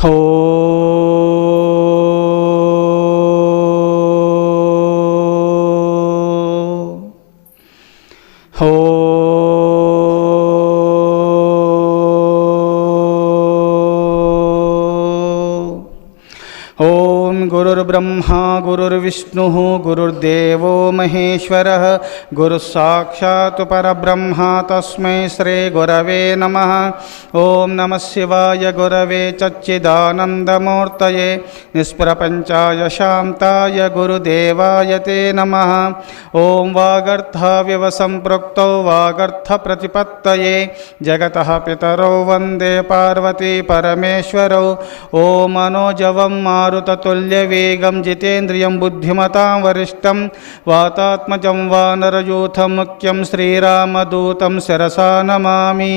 హో హో ఓం గురుర్బ్రహ్మా గురుర్విష్ణుః గురుర్దేవో మహేశ్వరః గురుస్సాక్షాత్ పరబ్రహ్మ తస్మై శ్రీ గురవే నమః. ఓం నమః శివాయ గురవే సచ్చిదానందమూర్తయే నిష్ప్రపంచాయ శాంతాయ గురుదేవాయ తే నమః. ఓం వాగర్థావివ సంపృక్తౌ వాగర్థ ప్రతిపత్తయే జగతః పితరౌ వందే పార్వతీ పరమేశ్వరౌ. ఓం మనోజవం మారుతతుల్యవేగం జితేంద్రియం బుద్ధిమతాం వరిష్టం వాతాత్మజం వానరయూథం ముఖ్యం శ్రీరామదూతం శిరసా నమామి.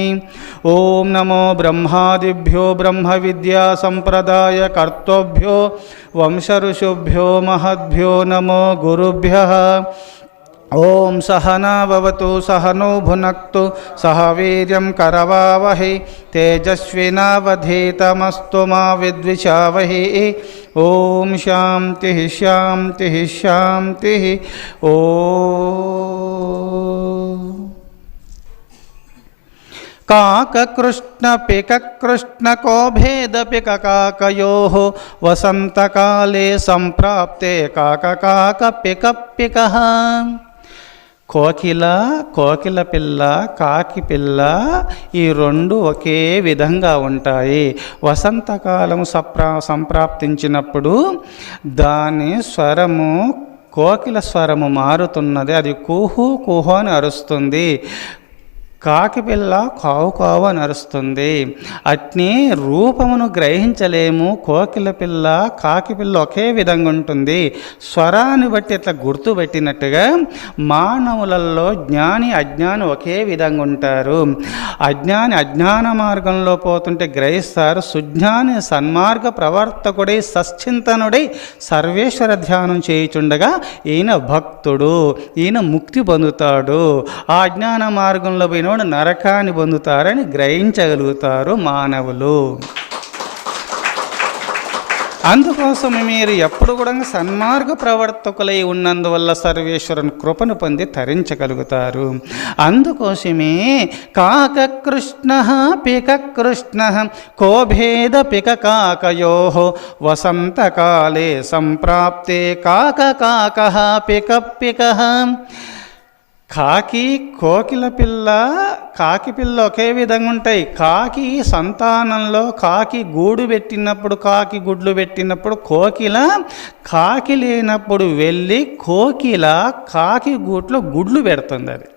ఓం నమో బ్రహ్మాదిభ్యో బ్రహ్మ విద్యా సంప్రదాయ కర్తృభ్యో వంశఋషుభ్యో మహద్భ్యో నమో గురుభ్యః. ఓం సహనా భవతు సహనో భునక్తు సహ వీర్యం కరవావహై తేజస్వినావధీతమస్తు మా విద్విషావహై. ఓం శాంతి శాంతి శాంతి. ఓం కాకకృష్ణ పికకృష్ణ కో భేద పికకాకయోః వసంతకాలే సంప్రాప్తే కాకకాక పికపికః. కోకిల పిల్ల కాకి పిల్ల ఈ రెండు ఒకే విధంగా ఉంటాయి. వసంతకాలం సంప్రాప్తించినప్పుడు దాని స్వరము కోకిల స్వరము మారుతున్నది. అది కుహు కుహు అని అరుస్తుంది. కాకి పిల్ల కావు కావు అని అరుస్తుంది. అట్నే రూపమును గ్రహించలేము. కోకిల పిల్ల కాకి పిల్ల ఒకే విధంగా ఉంటుంది. స్వరాన్ని బట్టి ఇట్లా గుర్తుపెట్టినట్టుగా మానవులలో జ్ఞాని అజ్ఞాని ఒకే విధంగా ఉంటారు. అజ్ఞాని అజ్ఞాన మార్గంలో పోతుంటే గ్రహిస్తారు. సుజ్ఞాని సన్మార్గ ప్రవర్తకుడై సశ్చింతనుడై సర్వేశ్వర ధ్యానం చేయుచుండగా ఈయన భక్తుడు, ఈయన ముక్తి పొందుతాడు. ఆ అజ్ఞాన మార్గంలో పోయిన నరకాన్ని పొందుతారని గ్రహించగలుగుతారు మానవులు. అందుకోసం మీరు ఎప్పుడు కూడా సన్మార్గ ప్రవర్తకులై ఉన్నందువల్ల సర్వేశ్వరుని కృపను పొంది తరించగలుగుతారు. అందుకోసమే కాకకృష్ణ పికకృష్ణ కో భేద పికకాకయోః వసంతకాలే సంప్రాప్తే కాకకాకః పికపికః. కోకిల పిల్ల కాకి పిల్ల ఒకే విధంగా ఉంటాయి. కాకి సంతానంలో కాకి గూడు పెట్టినప్పుడు కాకి గుడ్లు పెట్టినప్పుడు కోకిల కాకి లేనప్పుడు వెళ్ళి కోకిల కాకి గూట్లో గుడ్లు పెడుతుంది. అది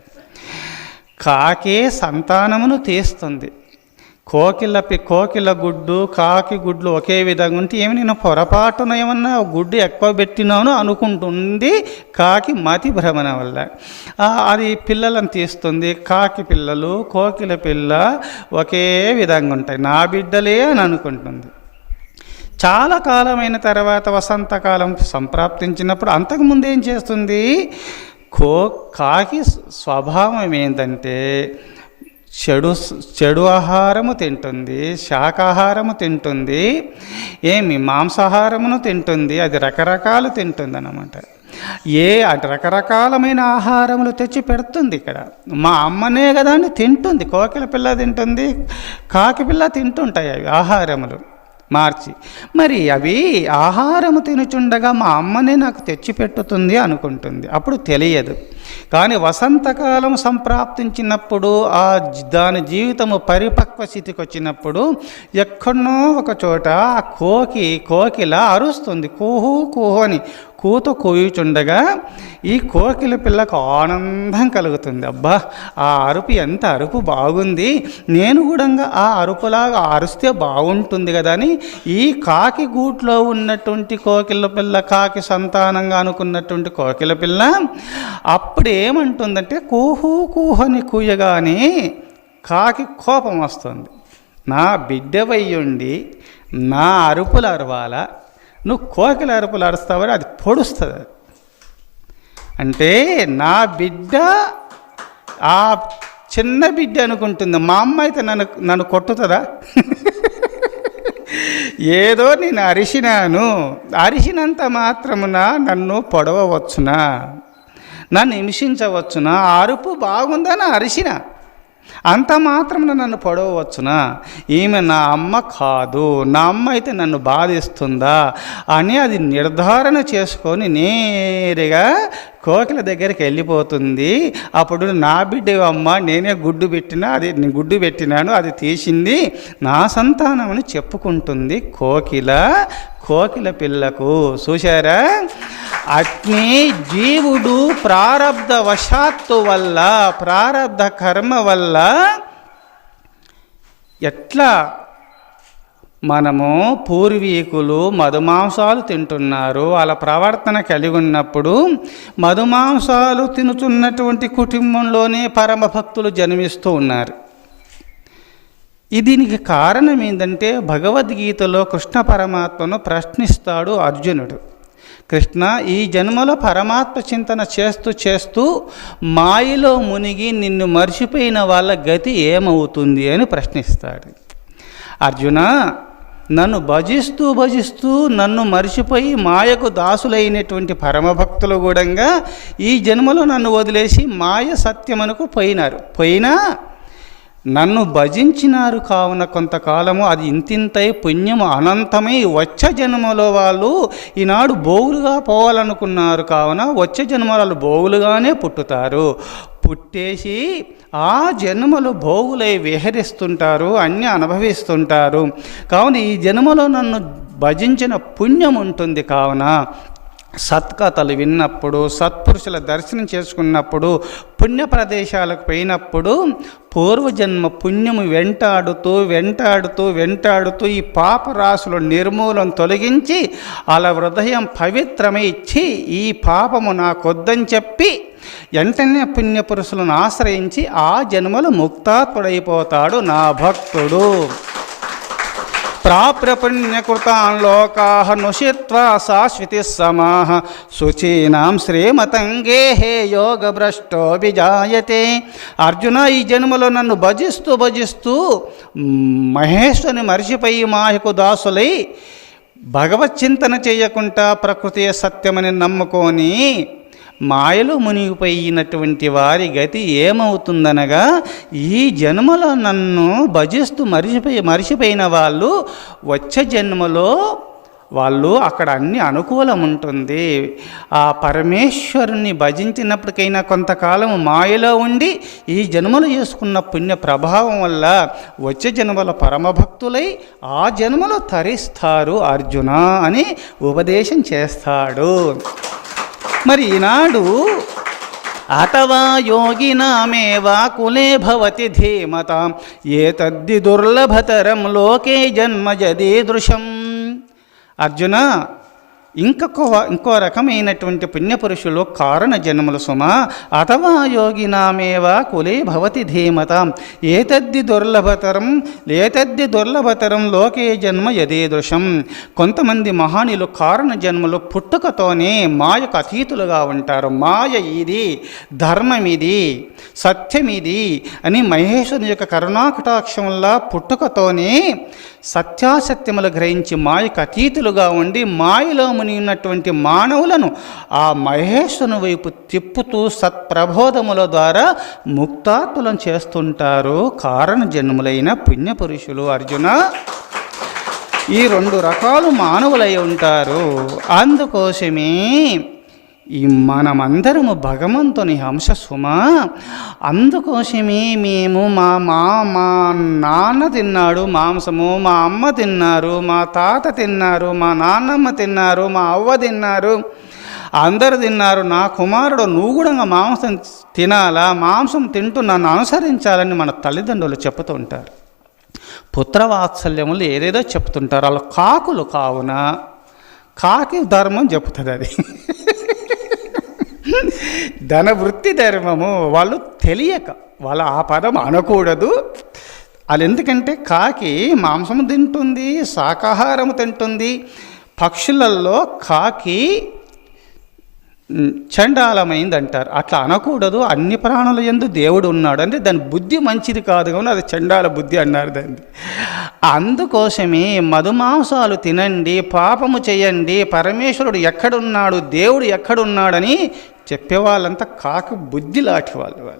కాకే సంతానమును తీస్తుంది. కోకిల గుడ్డు కాకి గుడ్లు ఒకే విధంగా ఉంటే ఏమి నేను పొరపాటున ఏమన్నా గుడ్డు ఎక్కువ పెట్టినాను అనుకుంటుంది కాకి మతి భ్రమణ వల్ల. అది పిల్లలను తీస్తుంది. కాకి పిల్లలు కోకిల పిల్ల ఒకే విధంగా ఉంటాయి. నా బిడ్డలే అని అనుకుంటుంది. చాలా కాలమైన తర్వాత వసంతకాలం సంప్రాప్తించినప్పుడు అంతకుముందు ఏం చేస్తుంది? కాకి స్వభావం ఏంటంటే చెడు ఆహారము తింటుంది, శాకాహారము తింటుంది, మాంసాహారమును తింటుంది. అది రకరకాలు తింటుంది అన్నమాట. రకరకాలమైన ఆహారములు తెచ్చి పెడుతుంది. ఇక్కడ మా అమ్మనే కదా అని తింటుంది. కోకిల పిల్ల తింటుంది, కాకి పిల్ల తింటుంటాయి అవి ఆహారములు మార్చి. మరి అవి ఆహారము తినుచుండగా మా అమ్మనే నాకు తెచ్చిపెట్టుతుంది అనుకుంటుంది. అప్పుడు తెలియదు. కానీ వసంతకాలం సంప్రాప్తించినప్పుడు దాని జీవితము పరిపక్వ స్థితికి వచ్చినప్పుడు ఎక్కడనో ఒక చోట ఆ కోకిల అరుస్తుంది. కూహు కూహు అని కూత కూయుచుండగా ఈ కోకిల పిల్లకు ఆనందం కలుగుతుంది. అబ్బా, ఆ అరుపు ఎంత అరుపు బాగుంది, నేను కూడా ఆ అరుపులాగా అరుస్తే బాగుంటుంది కదా అని ఈ కాకి గూట్లో ఉన్నటువంటి కోకిల పిల్ల, కాకి సంతానంగా అనుకున్నటువంటి కోకిల పిల్ల అప్పుడు ఏమంటుందంటే కూహు కూహు అని కూయగానే కాకి కోపం వస్తుంది. నా బిడ్డవయ్యుండి నా అరుపులు అరవాలా, నువ్వు కోకిల అరుపులు అరుస్తావని అది పొడుస్తుంది. అంటే నా బిడ్డ ఆ చిన్న బిడ్డ అనుకుంటుంది. మా అమ్మ అయితే నన్ను కొట్టుతుందా? ఏదో నేను అరిచినంత మాత్రమున నన్ను పొడవవచ్చునా, నన్ను హింసించవచ్చునా? అరుపు బాగుందని అరిచిన అంత మాత్రం నన్ను పొడవచ్చునా? ఈమె నా అమ్మ కాదు, నా అమ్మ అయితే నన్ను బాధిస్తుందా అని అది నిర్ధారణ చేసుకొని నేరుగా కోకిల దగ్గరికి వెళ్ళిపోతుంది. అప్పుడు నా బిడ్డ అమ్మ, నేనే గుడ్డు పెట్టినాను, అది తీసింది నా సంతానం అని చెప్పుకుంటుంది కోకిల పిల్లకు. చూశారా? అగ్ని జీవుడు ప్రారబ్ధ వశాత్తు వల్ల, ప్రారబ్ధ కర్మ వల్ల ఎట్లా మనము పూర్వీకులు మధుమాంసాలు తింటున్నారు, వాళ్ళ ప్రవర్తన కలిగి ఉన్నప్పుడు మధుమాంసాలు తినుతున్నటువంటి కుటుంబంలోనే పరమభక్తులు జన్మిస్తూ ఉన్నారు. దీనికి కారణం ఏంటంటే భగవద్గీతలో కృష్ణ పరమాత్మను ప్రశ్నిస్తాడు అర్జునుడు. కృష్ణ, ఈ జన్మలో పరమాత్మ చింతన చేస్తూ మాయలో మునిగి నిన్ను మర్చిపోయిన వాళ్ళ గతి ఏమవుతుంది అని ప్రశ్నిస్తాడు. అర్జున, నన్ను భజిస్తూ నన్ను మర్చిపోయి మాయకు దాసులైనటువంటి పరమభక్తులు కూడా ఈ జన్మలో నన్ను వదిలేసి మాయ సత్యమనుకు పోయినా నన్ను భజించినారు కావున కొంతకాలము అది ఇంతింతై పుణ్యము అనంతమై వచ్చే జన్మలో వాళ్ళు ఈనాడు భోగులుగా పోవాలనుకున్నారు కావున వచ్చే జన్మలో వాళ్ళు భోగులుగానే పుట్టేసి ఆ జన్మలో భోగులై విహరిస్తుంటారు, అన్నీ అనుభవిస్తుంటారు. కావున ఈ జన్మలో నన్ను భజించిన పుణ్యం ఉంటుంది. కావున సత్కథలు విన్నప్పుడు, సత్పురుషుల దర్శనం చేసుకున్నప్పుడు, పుణ్య ప్రదేశాలకు పోయినప్పుడు పూర్వజన్మ పుణ్యము వెంటాడుతూ ఈ పాపరాశుల నిర్మూలన తొలగించి అలా హృదయం పవిత్రమై ఇచ్చి ఈ పాపము నాకొద్దని చెప్పి వెంటనే పుణ్యపురుషులను ఆశ్రయించి ఆ జన్మలో ముక్తాత్ముడైపోతాడు నా భక్తుడు. ప్రాప్య పుణ్యకృతాన్ లోకాః నుషిత్వా శాశ్వతి సమాః శుచీనాం శ్రీమతంగేహే యోగ భ్రష్టో విజాయతే. అర్జున, ఈ జన్మలో నన్ను భజిస్తూ మహేశ్వరుని మరిచిపోయి మాయకు దాసులై భగవచ్చింతన చేయకుండా ప్రకృతి సత్యమని నమ్ముకొని మాయలో మునిగిపోయినటువంటి వారి గతి ఏమవుతుందనగా, ఈ జన్మలో నన్ను భజిస్తూ మరిచిపోయిన వాళ్ళు వచ్చే జన్మలో వాళ్ళు అక్కడ అన్ని అనుకూలం ఉంటుంది. ఆ పరమేశ్వరుని భజించినప్పటికైనా కొంతకాలం మాయలో ఉండి ఈ జన్మలో చేసుకున్న పుణ్య ప్రభావం వల్ల వచ్చే జన్మలో పరమభక్తులై ఆ జన్మలో తరిస్తారు అర్జున అని ఉపదేశం చేస్తాడు. మరి ఈనాడు అథవా యోగినామేవా కులే భవతి ధీమతాం ఏతద్ది దుర్లభతరం లోకే జన్మజదీదృశం. అర్జున, ఇంకో రకమైనటువంటి పుణ్యపురుషులు కారణ జన్మల సుమ. అథవా యోగినామేవా కులే భవతి ధీమతాం ఏతద్ది దుర్లభతరం లోకే జన్మ యదీదృశం. కొంతమంది మహానీయులు కారణ జన్మలు పుట్టుకతోనే మాయకు అతీతులుగా ఉంటారు. మాయ ఇది, ధర్మం ఇది, సత్యం ఇది అని మహేశ్వరుని యొక్క కరుణాకటాక్షం వల్ల పుట్టుకతోనే సత్యాసత్యములు గ్రహించి మాయకు అతీతులుగా ఉండి మాయలో మునిగినటువంటి మానవులను ఆ మహేశ్వరుని వైపు తిప్పుతూ సత్ప్రబోధముల ద్వారా ముక్తాత్ములను చేస్తుంటారు కారణ జన్ములైన పుణ్యపురుషులు. అర్జున, ఈ 2 రకాలు మానవులై ఉంటారు. అందుకోసమే ఈ మనమందరము భగవంతుని హంస సుమ. అందుకోసమే మేము మా నాన్న తిన్నాడు మాంసము, మా అమ్మ తిన్నారు, మా తాత తిన్నారు, మా నాన్నమ్మ తిన్నారు, మా అవ్వ తిన్నారు, అందరు తిన్నారు. నా కుమారుడు నువ్వు కూడా మాంసం తినాలా, మాంసం తింటూ నన్ను అనుసరించాలని మన తల్లిదండ్రులు చెప్తూ ఉంటారు. పుత్రవాత్సల్యములు ఏదేదో చెప్తుంటారు. వాళ్ళు కాకులు కావున కాకి ధర్మం చెప్తుంది. అది ధనవృత్తి ధర్మము. వాళ్ళు తెలియక వాళ్ళు ఆ పదం అనకూడదు. వాళ్ళు ఎందుకంటే కాకి మాంసము తింటుంది, శాకాహారము తింటుంది. పక్షులలో కాకి చండాలమైంది అంటారు. అట్లా అనకూడదు. అన్ని ప్రాణుల యందు దేవుడు ఉన్నాడు అంటే దాని బుద్ధి మంచిది కాదు కానీ అది చండాల బుద్ధి అన్నారు దాన్ని. అందుకోసమే మధుమాంసాలు తినండి, పాపము చేయండి, పరమేశ్వరుడు ఎక్కడున్నాడు, దేవుడు ఎక్కడున్నాడని చెప్పేవాళ్ళంతా కాకి బుద్ధి లాంటి వాళ్ళు.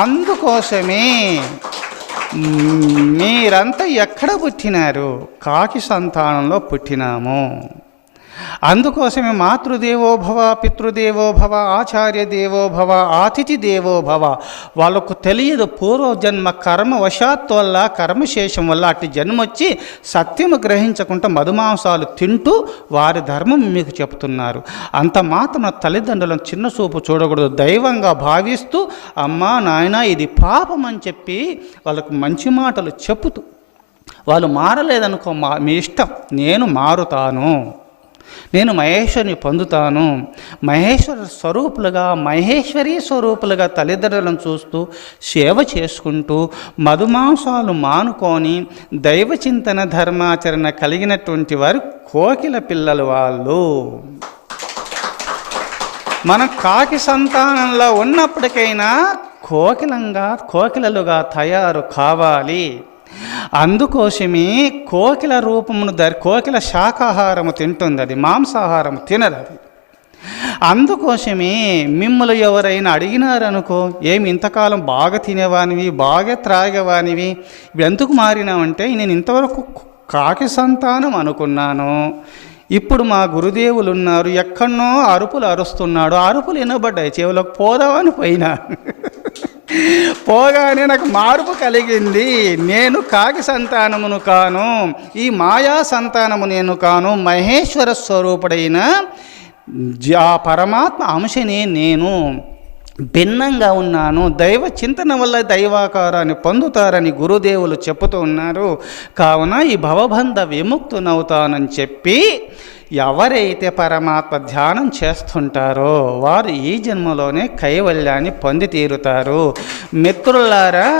అందుకోసమే మీరంతా ఎక్కడ పుట్టినారు? కాకి సంతానంలో పుట్టినాము. అందుకోసమే మాతృదేవోభవ, పితృదేవోభవ, ఆచార్య దేవోభవ, అతిథి దేవోభవ. వాళ్ళకు తెలియదు పూర్వజన్మ కర్మవశాత్తు వల్ల, కర్మశేషం వల్ల అట్టి జన్మొచ్చి సత్యము గ్రహించకుండా మధుమాంసాలు తింటూ వారి ధర్మం మీకు చెప్తున్నారు. అంత మాత్రం తల్లిదండ్రులను చిన్న చూపు చూడకూడదు. దైవంగా భావిస్తూ అమ్మా నాయన ఇది పాపం అని చెప్పి వాళ్ళకు మంచి మాటలు చెప్పుతూ, వాళ్ళు మారలేదనుకో మీ ఇష్టం, నేను మారుతాను, నేను మహేశ్వరిని పొందుతాను, మహేశ్వర స్వరూపులుగా, మహేశ్వరీ స్వరూపులుగా తల్లిదండ్రులను చూస్తూ సేవ చేసుకుంటూ మధుమాంసాలు మానుకొని దైవ చింతన ధర్మాచరణ కలిగినటువంటి వారు కోకిల పిల్లలు వాళ్ళు. మనం కాకి సంతానంలో ఉన్నప్పటికైనా కోకిలలుగా తయారు కావాలి. అందుకోసమే కోకిల రూపమును కోకిల శాకాహారము తింటుంది, అది మాంసాహారము తినదు అది. అందుకోసమే మిమ్మల్ని ఎవరైనా అడిగినారనుకో, ఏమి ఇంతకాలం బాగా తినేవానివి, బాగా త్రాగేవానివి, ఇప్పుడు ఎందుకు మారినావంటే నేను ఇంతవరకు కాకి సంతానం అనుకున్నాను, ఇప్పుడు మా గురుదేవులు ఉన్నారు, ఎక్కడనో అరుపులు అరుస్తున్నాడు, అరుపులు వినబడ్డాయి చెవులకు, పోదామని పోయినా పోగానే నాకు మార్పు కలిగింది. నేను కాకి సంతానమును కాను, ఈ మాయా సంతానము నేను కాను, మహేశ్వర స్వరూపుడైన ఆ పరమాత్మ అంశనే నేను, భిన్నంగా ఉన్నాను. దైవ చింతన వల్ల దైవాకారాన్ని పొందుతారని గురుదేవులు చెబుతూ ఉన్నారు. కావున ఈ భవబంధ విముక్తునవుతానని చెప్పి ఎవరైతే పరమాత్మ ధ్యానం చేస్తుంటారో వారు ఈ జన్మలోనే కైవల్యాన్ని పొంది తీరుతారు. మిత్రులారా,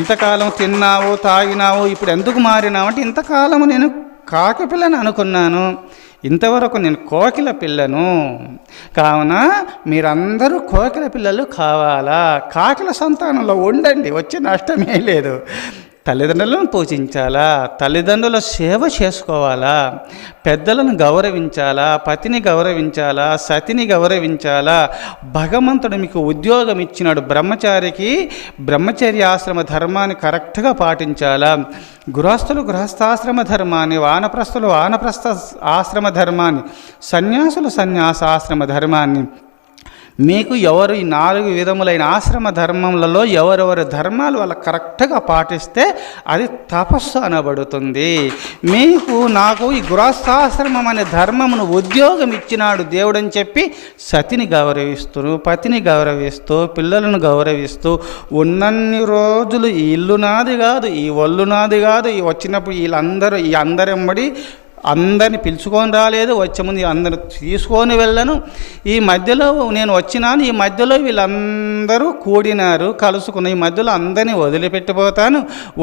ఇంతకాలం తిన్నావు, తాగినావు, ఇప్పుడు ఎందుకు మారినావు అంటే ఇంతకాలం నేను కాకి పిల్లని అనుకున్నాను, ఇంతవరకు నేను కోకిల పిల్లను. కావున మీరందరూ కోకిల పిల్లలు కావాలా? కాకిల సంతానంలో ఉండండి, వచ్చే నష్టమే లేదు. తల్లిదండ్రులను పూజించాలా, తల్లిదండ్రుల సేవ చేసుకోవాలా, పెద్దలను గౌరవించాలా, పతిని గౌరవించాలా, సతిని గౌరవించాలా. భగవంతుడు మీకు ఉద్యోగం ఇచ్చినాడు, బ్రహ్మచారికి బ్రహ్మచర్యాశ్రమ ధర్మాన్ని కరెక్ట్గా పాటించాలా, గృహస్థులు గృహస్థాశ్రమ ధర్మాన్ని, వానప్రస్థులు వానప్రస్థ ఆశ్రమ ధర్మాన్ని, సన్యాసులు సన్యాసాశ్రమ ధర్మాన్ని. మీకు ఎవరు ఈ 4 విధములైన ఆశ్రమ ధర్మములలో ఎవరెవరి ధర్మాలు వాళ్ళు కరెక్ట్గా పాటిస్తే అది తపస్సు అనబడుతుంది. నాకు ఈ గృహస్థాశ్రమం అనే ధర్మమును ఉద్యోగం ఇచ్చినాడు దేవుడు అని చెప్పి సతిని గౌరవిస్తూ, పతిని గౌరవిస్తూ, పిల్లలను గౌరవిస్తూ, ఉన్నన్ని రోజులు ఈ ఇల్లు నాది కాదు, ఈ ఒళ్ళు నాది కాదు, ఈ వచ్చినప్పుడు ఈ అందరెంబడి అందరిని పిలుచుకొని రాలేదు, వచ్చే ముందు అందరూ తీసుకొని వెళ్ళను, ఈ మధ్యలో నేను వచ్చినాను, ఈ మధ్యలో వీళ్ళందరూ కూడినారు, కలుసుకున్న, ఈ మధ్యలో అందరినీ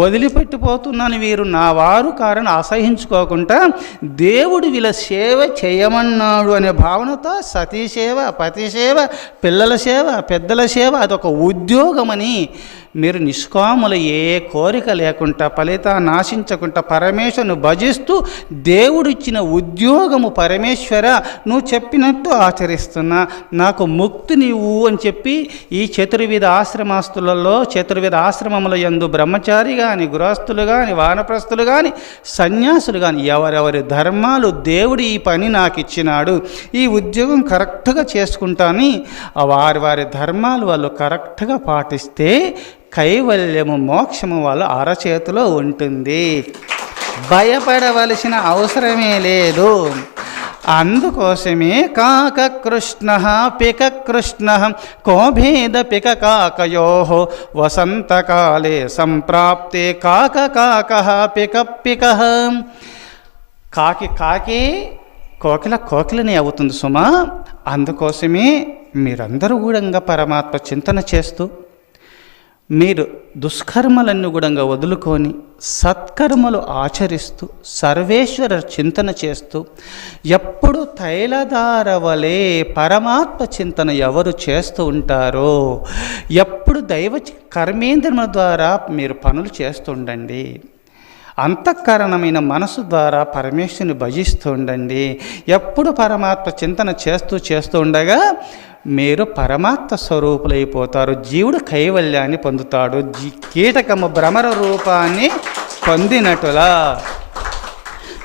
వదిలిపెట్టిపోతున్నాను, వీరు నా వారు కారణం అసహించుకోకుండా దేవుడు వీళ్ళ సేవ చేయమన్నాడు అనే భావనతో సతీ సేవ, పతి సేవ, పిల్లల సేవ, పెద్దల సేవ అదొక ఉద్యోగమని మీరు నిష్కాములు, ఏ కోరిక లేకుండా, ఫలితాన్ని ఆశించకుండా పరమేశ్వరుని భజిస్తూ దేవుడిచ్చిన ఉద్యోగము, పరమేశ్వర నువ్వు చెప్పినట్టు ఆచరిస్తున్నా, నాకు ముక్తినివ్వు అని చెప్పి ఈ చతుర్విధ ఆశ్రమముల యందు బ్రహ్మచారి కానీ, గృహస్థులు కానీ, వానప్రస్థులు కానీ, సన్యాసులు కానీ ఎవరెవరి ధర్మాలు దేవుడు ఈ పని నాకు ఇచ్చినాడు, ఈ ఉద్యోగం కరెక్ట్గా చేసుకుంటాని వారి ధర్మాలు వాళ్ళు కరెక్ట్గా పాటిస్తే కైవల్యము, మోక్షము వాళ్ళ అరచేతిలో ఉంటుంది. భయపడవలసిన అవసరమే లేదు. అందుకోసమే కాక కృష్ణ పిక కృష్ణ కోభేద పిక కాకయో వసంతకాలే సంప్రాప్తే కాక కాక పిక పిక. కాకి కోకిలని అవుతుంది సుమా. అందుకోసమే మీరందరూ కూడా పరమాత్మ చింతన చేస్తూ మీరు దుష్కర్మలన్నీ కూడా వదులుకొని సత్కర్మలు ఆచరిస్తూ సర్వేశ్వర చింతన చేస్తూ ఎప్పుడు తైలధార వలె పరమాత్మ చింతన ఎవరు చేస్తూ ఉంటారో, ఎప్పుడు దైవ కర్మేంద్రముల ద్వారా మీరు పనులు చేస్తుండండి. అంతఃకరణమైన మనసు ద్వారా పరమేశ్వరుని భజిస్తూ ఉండండి. ఎప్పుడు పరమాత్మ చింతన చేస్తూ ఉండగా మీరు పరమాత్మ స్వరూపులైపోతారు. జీవుడు కైవల్యాన్ని పొందుతాడు. కీటకము భ్రమర రూపాన్ని పొందినట్టులా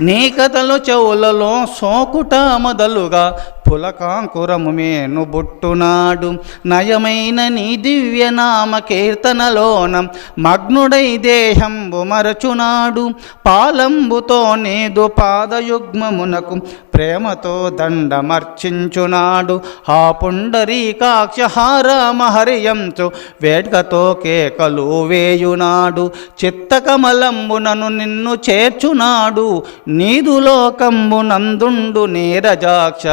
నీ కథలు చెవులలో సోకుట మొదలుగా పులకాంకురము మేను బుట్టునాడు నయమైన నీ దివ్యనామ కీర్తనలోన మగ్నుడై దేహంబు మరచునాడు. పాలంబుతో నేదు పాదయుగ్మమునకు ప్రేమతో దండమర్చించునాడు. ఆ పుండరీకాక్షహారమహరియంచు వేడ్కతో కేకలు వేయునాడు. చిత్తకమలంబునను నిన్ను చేర్చునాడు. నీదు లోకంబునందుండు నీరజాక్ష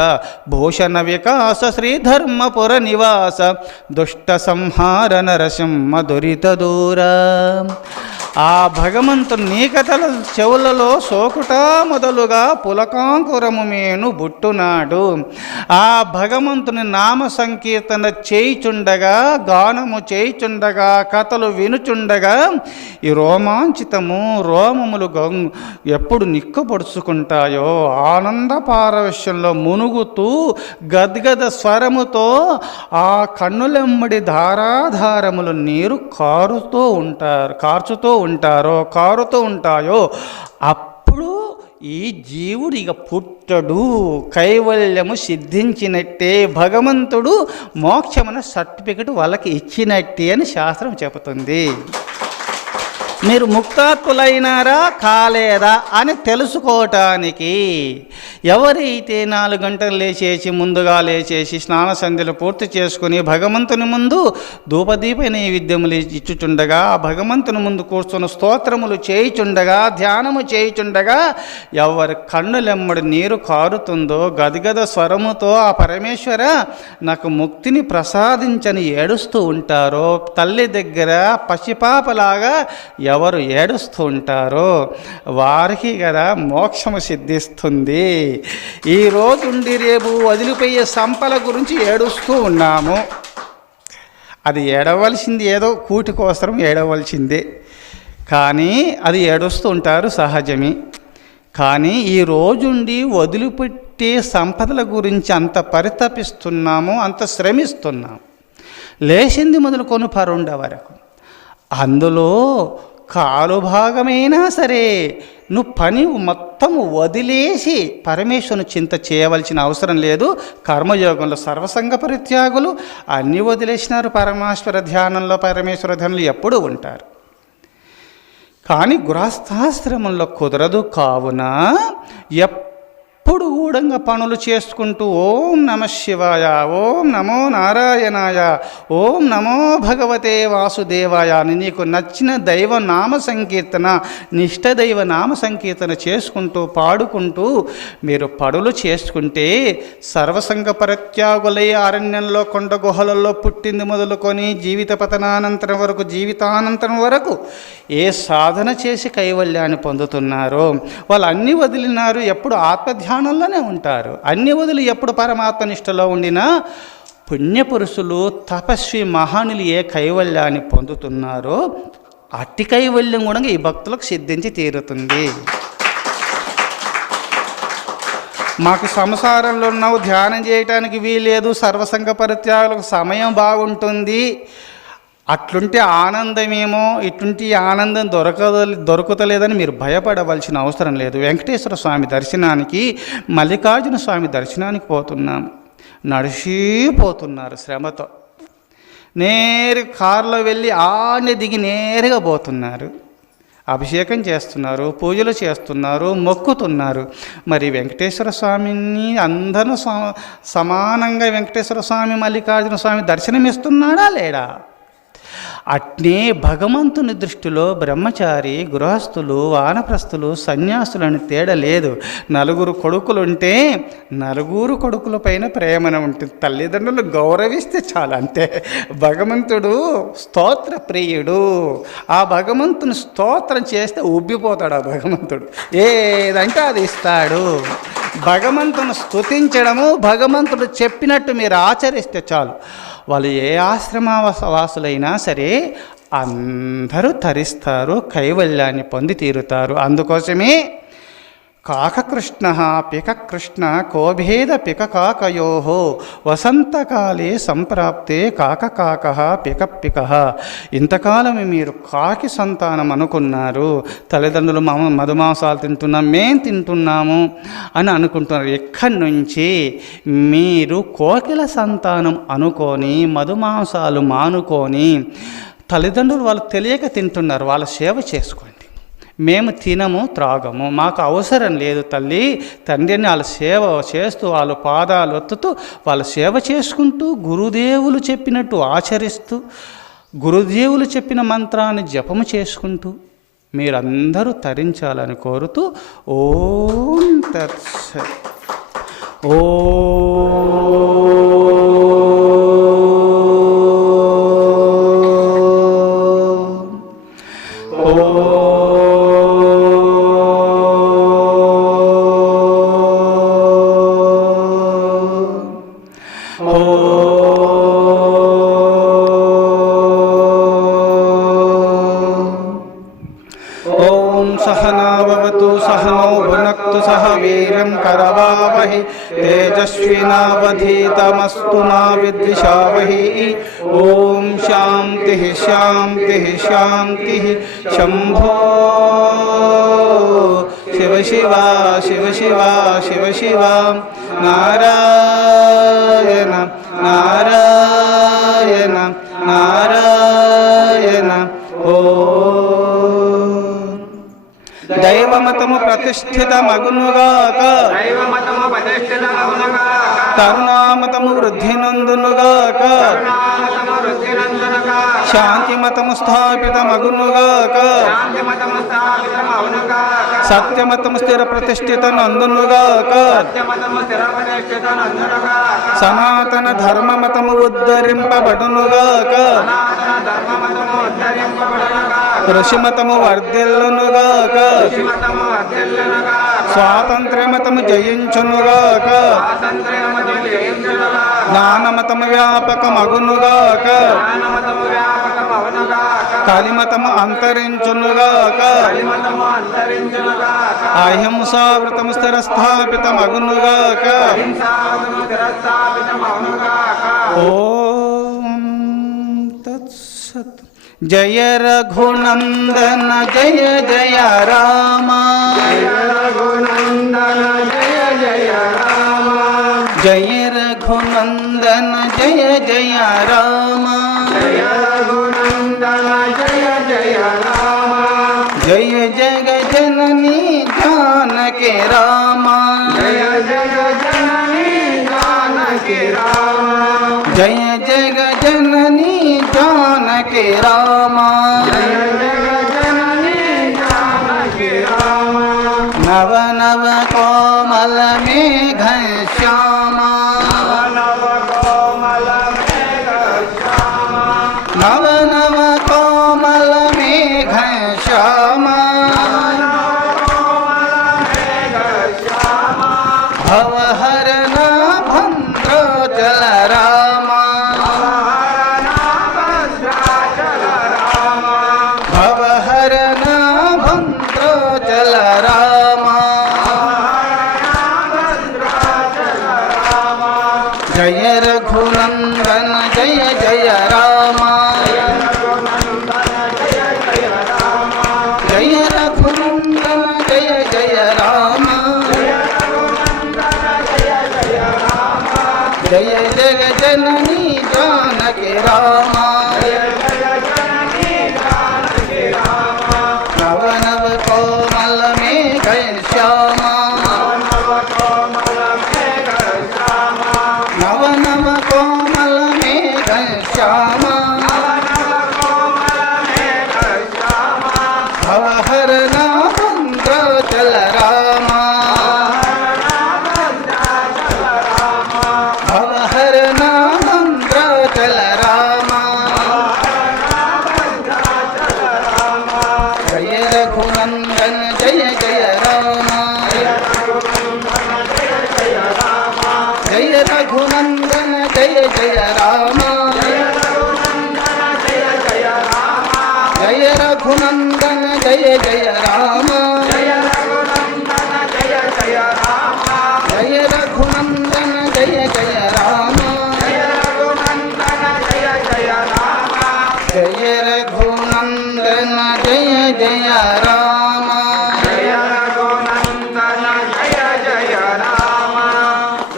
భూషణ వికాస శ్రీధర్మపుర నివాస దుష్ట సంహార నరసింహ దురిత దూర. ఆ భగవంతుని నీ కథల చెవులలో సోకుట మొదలుగా పులకాంకురము మేను బుట్టునాడు. ఆ భగవంతుని నామ సంకీర్తన చేయిచుండగా, గానము చేయిచుండగా, కథలు వినుచుండగా ఈ రోమాంచితము రోమములు ఎప్పుడు నిక్కపొడుచుకుంటాయో ఆనంద పారవశ్యంలో మునుగుతూ గద్గద స్వరముతో ఆ కన్నులెమ్మడి ధారాధారములు నీరు కారుతూ ఉంటాయో అప్పుడు ఈ జీవుడు ఇక పుట్టడు, కైవల్యము సిద్ధించినట్టే, భగవంతుడు మోక్షమున సర్టిఫికెట్ వాళ్ళకి ఇచ్చినట్టే అని శాస్త్రం చెబుతుంది. మీరు ముక్తాత్ములైనారా కాలేదా అని తెలుసుకోవటానికి ఎవరైతే 4 గంటలు లేచేసి ముందుగా లేచేసి స్నాన సంధ్యలు పూర్తి చేసుకుని భగవంతుని ముందు ధూపదీప నైవేద్యములు ఇచ్చుచుండగా, భగవంతుని ముందు కూర్చొని స్తోత్రములు చేయుచుండగా, ధ్యానము చేయుచుండగా ఎవరి కన్నులెమ్మడి నీరు కారుతుందో గదగద స్వరముతో ఆ పరమేశ్వర నాకు ముక్తిని ప్రసాదించని ఏడుస్తూ ఉంటారో, తల్లి దగ్గర పసిపాపలాగా ఎవరు ఏడుస్తూ ఉంటారో వారికి కదా మోక్షము సిద్ధిస్తుంది. ఈ రోజుండి రేపు వదిలిపోయే సంపల గురించి ఏడుస్తూ ఉన్నాము. అది ఏడవలసింది ఏదో కూటి కోసరం ఏడవలసిందే, కానీ అది ఏడుస్తూ ఉంటారు సహజమే. కానీ ఈ రోజుండి వదిలిపెట్టే సంపదల గురించి అంత పరితపిస్తున్నాము, అంత శ్రమిస్తున్నాము. లేచింది మొదలుకొని పరుండ వరకు అందులో కాలు భాగమైనా సరే నువ్వు పని మొత్తం వదిలేసి పరమేశ్వరుని చింత చేయవలసిన అవసరం లేదు. కర్మయోగంలో సర్వసంగ పరిత్యాగులు అన్నీ వదిలేసినారు. పరమేశ్వర ధ్యానంలో పరమేశ్వర ధ్యానంలో ఎప్పుడూ ఉంటారు. కానీ గృహస్థాశ్రమంలో కుదరదు. కావున ఎప్పుడు కూడా పనులు చేసుకుంటూ ఓం నమ శివాయ, ఓం నమో నారాయణాయ, ఓం నమో భగవతే వాసుదేవాయ అని నీకు నచ్చిన దైవ నామ సంకీర్తన, నిష్టదైవ నామ సంకీర్తన చేసుకుంటూ పాడుకుంటూ మీరు పనులు చేసుకుంటే సర్వసంగ పరిత్యాగులై అరణ్యంలో కొండ గుహలలో పుట్టింది మొదలుకొని జీవితానంతరం వరకు ఏ సాధన చేసి కైవల్యాన్ని పొందుతున్నారో వాళ్ళు అన్నీ వదిలినారు. ఎప్పుడు ఆత్మధ్యానంలోనే ఉంటారు. అన్ని వదిలి ఎప్పుడు పరమాత్మ నిష్టలో ఉండినా పుణ్యపురుషులు తపస్వి మహానులు ఏ కైవల్యాన్ని పొందుతున్నారో అట్టి కైవల్యం కూడా ఈ భక్తులకు సిద్ధించి తీరుతుంది. మాకు సంసారంలో ఉన్నావు, ధ్యానం చేయటానికి వీలేదు, సర్వసంగ పరిత్యాగులకు సమయం బాగుంటుంది, అట్లుంటే ఆనందమేమో, ఇటువంటి ఆనందం దొరకతలేదని మీరు భయపడవలసిన అవసరం లేదు. వెంకటేశ్వర స్వామి దర్శనానికి, మల్లికార్జున స్వామి దర్శనానికి పోతున్నాం. నడిచిపోతున్నారు శ్రమతో. కారులో వెళ్ళి ఆడనే దిగి నేరుగా పోతున్నారు. అభిషేకం చేస్తున్నారు, పూజలు చేస్తున్నారు, మొక్కుతున్నారు. మరి వెంకటేశ్వర స్వామిని అందరూ సమానంగా వెంకటేశ్వర స్వామి, మల్లికార్జున స్వామి దర్శనమిస్తున్నాడా లేడా? అట్నే భగవంతుని దృష్టిలో బ్రహ్మచారి, గృహస్థులు, వానప్రస్థులు, సన్యాసులని తేడా లేదు. నలుగురు కొడుకులుంటే నలుగురు కొడుకులపైన ప్రేమన ఉంటుంది. తల్లిదండ్రులు గౌరవిస్తే చాలు, అంతే. భగవంతుడు స్తోత్ర ప్రియుడు. ఆ భగవంతుని స్తోత్రం చేస్తే ఉబ్బిపోతాడు ఆ భగవంతుడు. ఏదంటే అది ఇస్తాడు. భగవంతుని స్తుతించడము, భగవంతుడు చెప్పినట్టు మీరు ఆచరిస్తే చాలు. వాళ్ళు ఏ ఆశ్రమవాసులైనా సరే అందరూ తరిస్తారు, కైవల్యాన్ని పొంది తీరుతారు. అందుకోసమే కాకకృష్ణ పికకృష్ణ కోభేద పికకాకయో వసంతకాలే సంప్రాప్తే కాకకాక పికపిక. ఇంతకాలం మీరు కాకి సంతానం అనుకున్నారు, తల్లిదండ్రులు మధుమాంసాలు తింటున్నాం, మేం తింటున్నాము అని అనుకుంటున్నారు. ఎక్కడి నుంచి మీరు కోకిల సంతానం అనుకొని మధుమాంసాలు మానుకొని, తల్లిదండ్రులు వాళ్ళు తెలియక తింటున్నారు, వాళ్ళ సేవ చేసుకోండి. మేము తినము, త్రాగము, మాకు అవసరం లేదు తల్లి తండ్రిని వాళ్ళ సేవ చేస్తూ, వాళ్ళ పాదాలు ఒత్తుతూ, వాళ్ళ సేవ చేసుకుంటూ, గురుదేవులు చెప్పినట్టు ఆచరిస్తూ, గురుదేవులు చెప్పిన మంత్రాన్ని జపము చేసుకుంటూ మీరందరూ తరించాలని కోరుతూ ఓం తత్సత్. सहनावतु सहनौ भुनक्तु सह वीर्यं करवावहै तेजस्विनावधीतमस्तु मा विद्विषावहै। ॐ शान्तिः शान्तिः शान्तिः। शम्भो शिव शिवा शिव शिवा शिव शिवा नारायण नारायण नारायण। ओ దైవమతము ప్రతిష్ఠితమగునుగాక, కరుణామతము వృద్ధి నందునుగాక, శాంతిమతము స్థాపితమగునుగాక, సత్యమతము స్థిర ప్రతిష్ఠిత నందునుగాక, సనాతన ధర్మమతము ఉద్ధరింపబడునుగాక, ఋషిమతము వర్ధిల్లునుగాక, స్వాతంత్ర్యమతము జయించునుగాక, జ్ఞానమతము వ్యాపకమగునుగాక, కలిమతము అంతరించునుగాక, అహింసావృతము స్థిరస్థాపితమగునుగాక. ఓం తత్సత్. జయ రఘునందన జయ జయ రామ, జయ రఘునందన జయ జయ రామ, జయ రఘునందన జయ జయ రామ, జయ రఘునందన జయ జయ రామ, జయ జగ జనని జానకి రామ, జయ జగ జనని జానకి రామ, జయ జగ జనని జానకి రామ, జయ జగ జనని జానకి రామ. నవ నవ కోమల మేఘ శ్యామ, నవ కోమల మేఘ శ్యామ, నవ నవ కోమల మేఘ శ్యామ, భవహరణ భద్రాచల రామ, భవహరణ భద్రాచల రామ, జయ రఘునందన జయ జయ రామ, జయ రఘునందన జయ జయ రామ, జయ జగ జనని జానకి రామ, నవ నవ కోమల మేఘ శ్యామ, నవ నవ కోమల మేఘ శ్యామ, రామ జయ రఘునందన జయ జయ రామ జయ రఘునందన జయ జయ రామ జయ రఘునందన జయ జయ రామ జయ రఘునందన జయ జయ రామ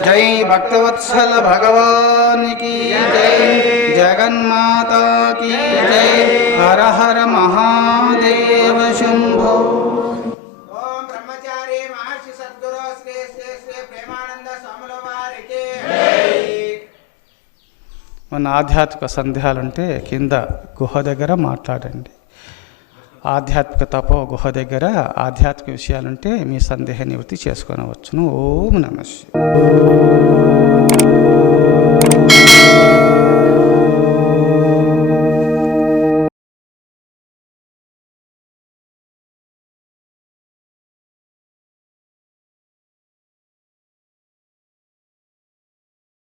జై భక్తవత్సల భగవాన్ की జై జగన్మాతా की జై హర హర మహాదేవ శంభో ఓం బ్రహ్మచారి మహర్షి సద్గురు శ్రీ శ్రీ శ్రీ ప్రేమానంద స్వాముల వారికి మన ఆధ్యాత్మిక సందేహాలుంటే కింద గుహ దగ్గర మాట్లాడండి. ఆధ్యాత్మిక తపో గుహ దగ్గర ఆధ్యాత్మిక విషయాలుంటే మీ సందేహ నివృత్తి చేసుకొనవచ్చును. ఓం నమః శివాయ.